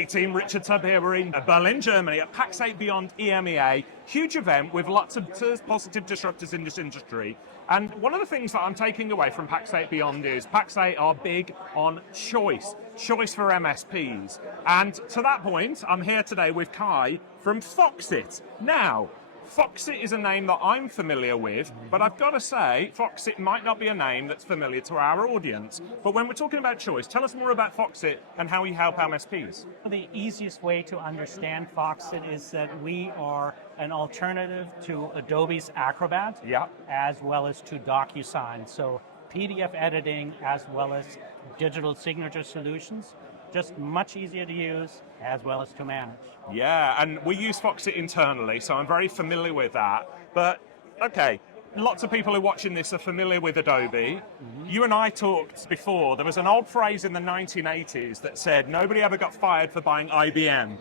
Hey team, Richard Tubb here. We're in Berlin, Germany at Pax8 Beyond EMEA. Huge event with lots of positive disruptors in this industry. And one of the things that I'm taking away from Pax8 Beyond is Pax8 are big on choice for MSPs. And to that point, I'm here today with Kai from Foxit. Now, Foxit is a name that I'm familiar with, but I've got to say, Foxit might not be a name that's familiar to our audience. But when we're talking about choice, tell us more about Foxit and how we help MSPs. The easiest way to understand Foxit is that we are an alternative to Adobe's Acrobat, as well as to DocuSign. So PDF editing as well as digital signature solutions. Just much easier to use as well as to manage. Yeah, and we use Foxit internally, so I'm very familiar with that. But, okay, lots of people who are watching this are familiar with Adobe. You and I talked before, there was an old phrase in the 1980s that said, nobody ever got fired for buying IBM,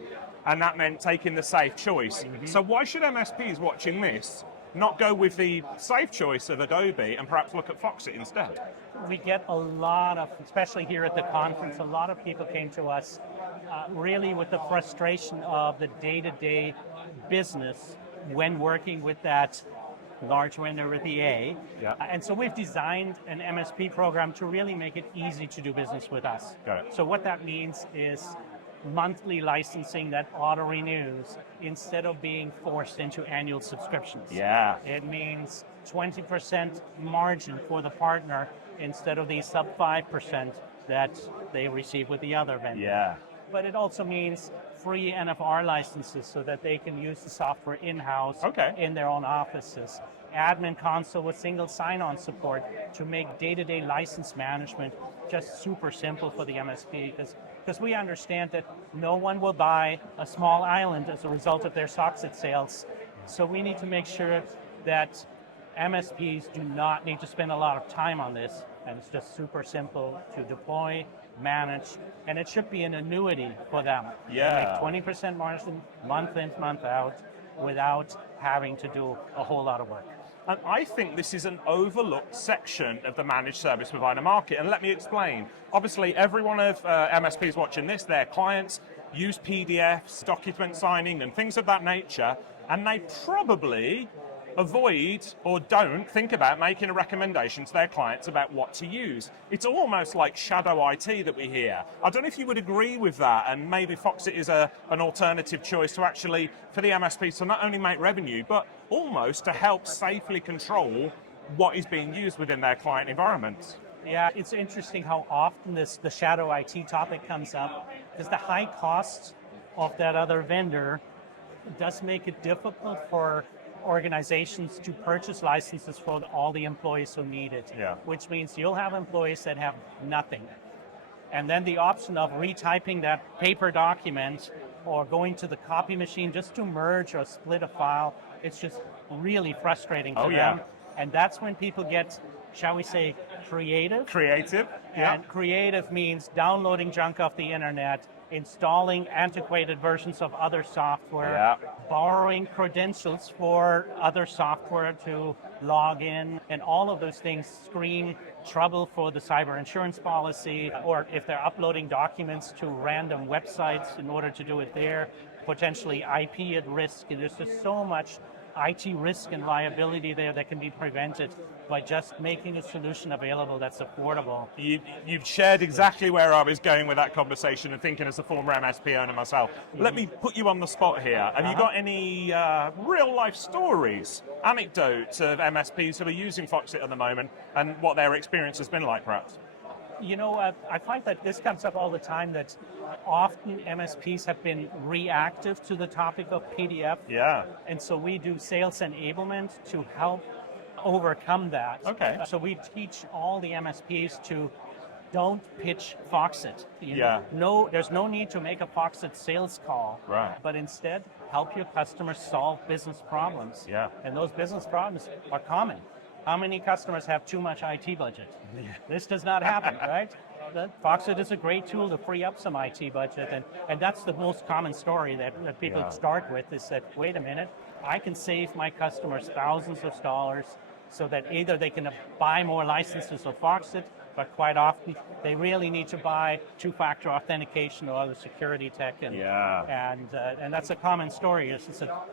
and that meant taking the safe choice. So why should MSPs watching this not go with the safe choice of Adobe and perhaps look at Foxit instead? We get a lot of, especially here at the conference, a lot of people came to us really with the frustration of the day-to-day business when working with that large vendor with the A. And so we've designed an MSP program to really make it easy to do business with us. Got it. So what that means is monthly licensing that auto-renews instead of being forced into annual subscriptions. Yeah. It means 20% margin for the partner instead of the sub 5% that they receive with the other vendor. Yeah. But it also means free NFR licenses so that they can use the software in-house in their own offices. Admin console with single sign-on support to make day-to-day license management just super simple for the MSP, because we understand that no one will buy a small island as a result of their Foxit sales. So we need to make sure that MSPs do not need to spend a lot of time on this, and it's just super simple to deploy, manage, and it should be an annuity for them. Yeah. Make 20% margin month in, month out without having to do a whole lot of work. And I think this is an overlooked section of the managed service provider market. And let me explain. Obviously, every one of MSPs watching this, their clients use PDFs, document signing, and things of that nature. And they probably avoid or don't think about making a recommendation to their clients about what to use. It's almost like shadow IT that we hear. I don't know if you would agree with that, and maybe Foxit is an alternative choice to actually, for the MSPs to not only make revenue, but almost to help safely control what is being used within their client environments. Yeah, it's interesting how often the shadow IT topic comes up, because the high cost of that other vendor does make it difficult for organizations to purchase licenses for all the employees who need it, which means you'll have employees that have nothing. And then the option of retyping that paper document or going to the copy machine just to merge or split a file, it's just really frustrating for them. And that's when people get, shall we say, creative. And creative means downloading junk off the internet, installing antiquated versions of other software, borrowing credentials for other software to log in, and all of those things scream trouble for the cyber insurance policy, or if they're uploading documents to random websites in order to do it there, potentially IP at risk. And there's just so much IT risk and liability there that can be prevented by just making a solution available that's affordable. You've shared exactly where I was going with that conversation, and thinking as a former MSP owner myself. Let me put you on the spot here. Have you got any real life stories, anecdotes of MSPs who are using Foxit at the moment and what their experience has been like, perhaps? You know, I find that this comes up all the time, that often MSPs have been reactive to the topic of PDF. And so we do sales enablement to help overcome that. So we teach all the MSPs to don't pitch Foxit. There's no need to make a Foxit sales call, but instead help your customers solve business problems. And those business problems are common. How many customers have too much IT budget? This does not happen, right? Foxit is a great tool to free up some IT budget, and that's the most common story that people start with, is that, wait a minute, I can save my customers thousands of dollars so that either they can buy more licenses of Foxit but quite often they really need to buy two-factor authentication or other security tech, and that's a common story.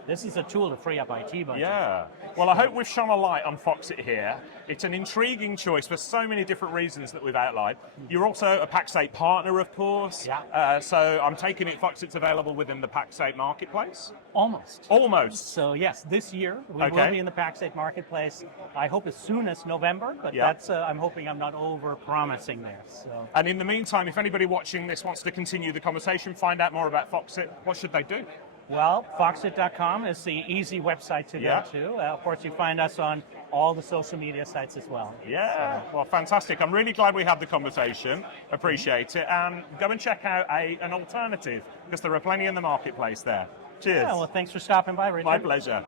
This is a tool to free up IT budget. Yeah. Well, I hope we've shone a light on Foxit here. It's an intriguing choice for so many different reasons that we've outlined. You're also a Pax8 partner, of course. Yeah. So I'm taking it Foxit's available within the Pax8 marketplace? Almost. Almost. So yes, this year we will be in the Pax8 marketplace. I hope as soon as November, but that's I'm hoping I'm not over-promising there. So. And in the meantime, if anybody watching this wants to continue the conversation, find out more about Foxit, what should they do? Well, Foxit.com is the easy website to go to. Of course, you find us on all the social media sites as well. Yeah, well, fantastic. I'm really glad we had the conversation. Appreciate it. And go and check out an alternative, because there are plenty in the marketplace there. Cheers. Yeah, well, thanks for stopping by, Richard. My pleasure.